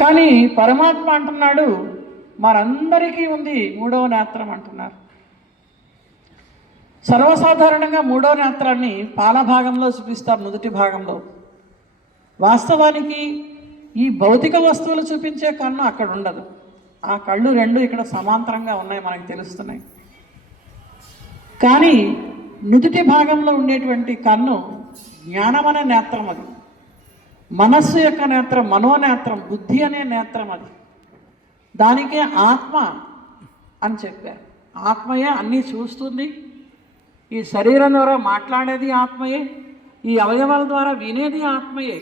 కానీ పరమాత్మ అంటున్నాడు మనందరికీ ఉంది మూడవ నేత్రం అంటున్నారు. సర్వసాధారణంగా మూడవ నేత్రాన్ని పాల భాగంలో చూపిస్తారు, నుదుటి భాగంలో. వాస్తవానికి ఈ భౌతిక వస్తువులు చూపించే కన్ను అక్కడ ఉండదు. ఆ కళ్ళు రెండు ఇక్కడ సమాంతరంగా ఉన్నాయి, మనకు తెలుస్తున్నాయి. కానీ నుదుటి భాగంలో ఉండేటువంటి కన్ను జ్ఞానం అనే నేత్రం, అది మనస్సు యొక్క నేత్రం, మనోనేత్రం, బుద్ధి అనే నేత్రం. అది దానికే ఆత్మ అని చెప్పారు. ఆత్మయే అన్నీ చూస్తుంది. ఈ శరీరం ద్వారా మాట్లాడేది ఆత్మయే, ఈ అవయవాల ద్వారా వినేది ఆత్మయే.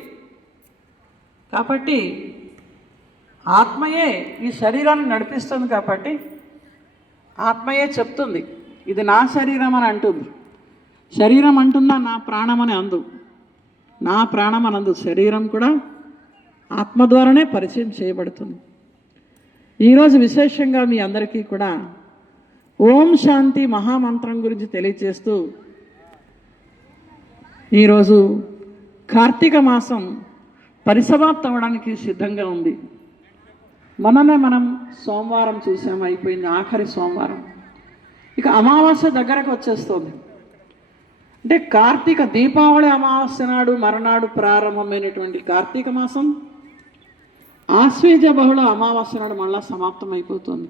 కాబట్టి ఆత్మయే ఈ శరీరాన్ని నడిపిస్తుంది. కాబట్టి ఆత్మయే చెప్తుంది ఇది నా శరీరం అని అంటుంది. శరీరం అంటుందా నా ప్రాణం అని అందు, నా ప్రాణం అని అందు. శరీరం కూడా ఆత్మ ద్వారానే పరిచయం చేయబడుతుంది. ఈరోజు విశేషంగా మీ అందరికీ కూడా ఓం శాంతి మహామంత్రం గురించి తెలియచేస్తూ, ఈరోజు కార్తీక మాసం పరిసమాప్తం అవ్వడానికి సిద్ధంగా ఉంది. మనం సోమవారం చూసాము, అయిపోయింది ఆఖరి సోమవారం. ఇక అమావాస్య దగ్గరకు వచ్చేస్తుంది. అంటే కార్తీక దీపావళి అమావాస్య నాడు మరునాడు ప్రారంభమైనటువంటి కార్తీక మాసం ఆశ్వేజ బహుళ అమావాస్య నాడు మళ్ళా సమాప్తం అయిపోతుంది.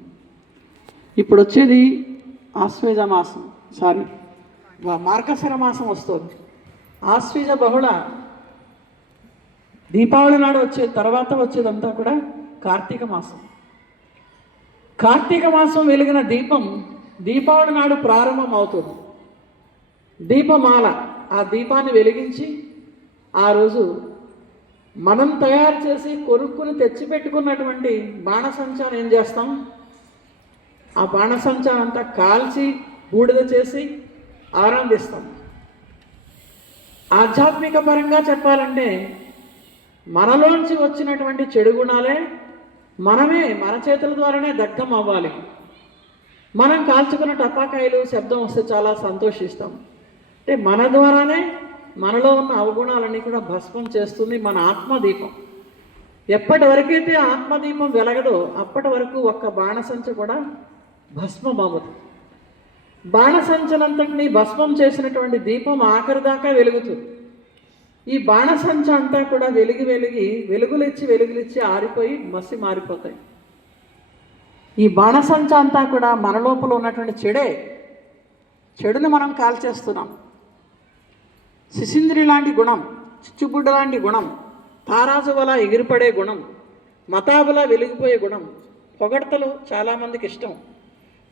ఇప్పుడు వచ్చేది ఆశ్వేజ మాసం, మార్గశిర మాసం వస్తుంది. ఆశ్వేజ బహుళ దీపావళి నాడు వచ్చే తర్వాత వచ్చేదంతా కూడా కార్తీక మాసం. కార్తీక మాసం వెలిగిన దీపం దీపావళి నాడు ప్రారంభం అవుతుంది. దీపమాల, ఆ దీపాన్ని వెలిగించి ఆ రోజు మనం తయారు చేసి కొనుక్కుని తెచ్చిపెట్టుకున్నటువంటి బాణసంచాన్ని ఏం చేస్తాం, ఆ బాణసంచాన్ని అంతా కాల్చి బూడిద చేసి ఆనందిస్తాం. ఆధ్యాత్మిక పరంగా చెప్పాలంటే మనలోంచి వచ్చినటువంటి చెడు గుణాలే మనమే మన చేతుల ద్వారానే దగ్ధం అవ్వాలి. మనం కాల్చుకున్న టపాకాయలు శబ్దం వస్తే చాలా సంతోషిస్తాం. అంటే మన ద్వారానే మనలో ఉన్న అవగుణాలన్నీ కూడా భస్మం చేస్తుంది మన ఆత్మదీపం. ఎప్పటి వరకైతే ఆత్మదీపం వెలగదో అప్పటి వరకు ఒక్క బాణసంచ కూడా భస్మం అవ్వదు. బాణసంచనంతటినీ భస్మం చేసినటువంటి దీపం ఆఖరి దాకా వెలుగుతుంది. ఈ బాణసంచ అంతా కూడా వెలుగులిచ్చి ఆరిపోయి మసి మారిపోతాయి. ఈ బాణసంచ అంతా కూడా మన లోపల ఉన్నటువంటి చెడుని మనం కాల్చేస్తున్నాం. శిశింద్రి లాంటి గుణం, చిచ్చుబుడ్డ లాంటి గుణం, తారాజు వల ఎగిరిపడే గుణం, మతాబులా వెలిగిపోయే గుణం. పొగడ్తలు చాలామందికి ఇష్టం.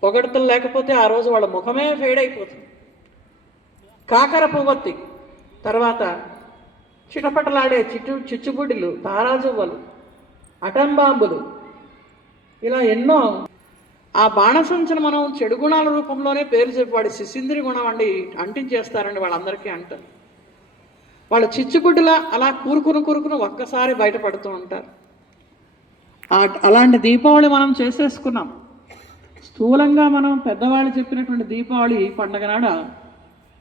పొగడ్తలు లేకపోతే ఆ రోజు వాళ్ళ ముఖమే ఫేడ్ అయిపోతుంది. కాకర పువ్వొత్తి, తర్వాత చిటపటలాడే చిచ్చుబుడ్డిలు, తారాజువ్వలు, అటంబాంబులు, ఇలా ఎన్నో. ఆ బాణసంచను మనం చెడు గుణాల రూపంలోనే పేరు చెప్పి వాడి శిశింద్రి గుణం అంటించేస్తారండి వాళ్ళందరికీ అంటారు. వాళ్ళు చిచ్చుబుడ్డిలా అలా కూరుకుని ఒక్కసారి బయటపడుతూ ఉంటారు. అలాంటి దీపావళి మనం చేసేసుకున్నాం. స్థూలంగా మనం పెద్దవాళ్ళు చెప్పినటువంటి దీపావళి పండగ నాడ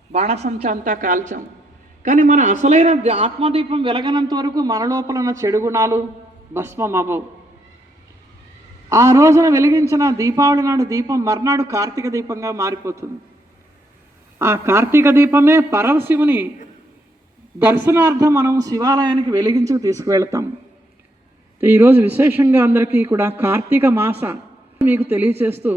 బాణసంచ అంతా కాల్చాం. కానీ మన అసలైన ఆత్మదీపం వెలగనంత వరకు మన లోపల ఉన్న చెడు గుణాలు భస్మం అవ్వవు. ఆ రోజున వెలిగించిన దీపావళి నాడు దీపం మర్నాడు కార్తీక దీపంగా మారిపోతుంది. ఆ కార్తీక దీపమే పరమశివుని దర్శనార్థం మనం శివాలయానికి వెలిగించుకు తీసుకువెళ్తాం. ఈరోజు విశేషంగా అందరికీ కూడా కార్తీక మాస మీకు తెలియచేస్తూ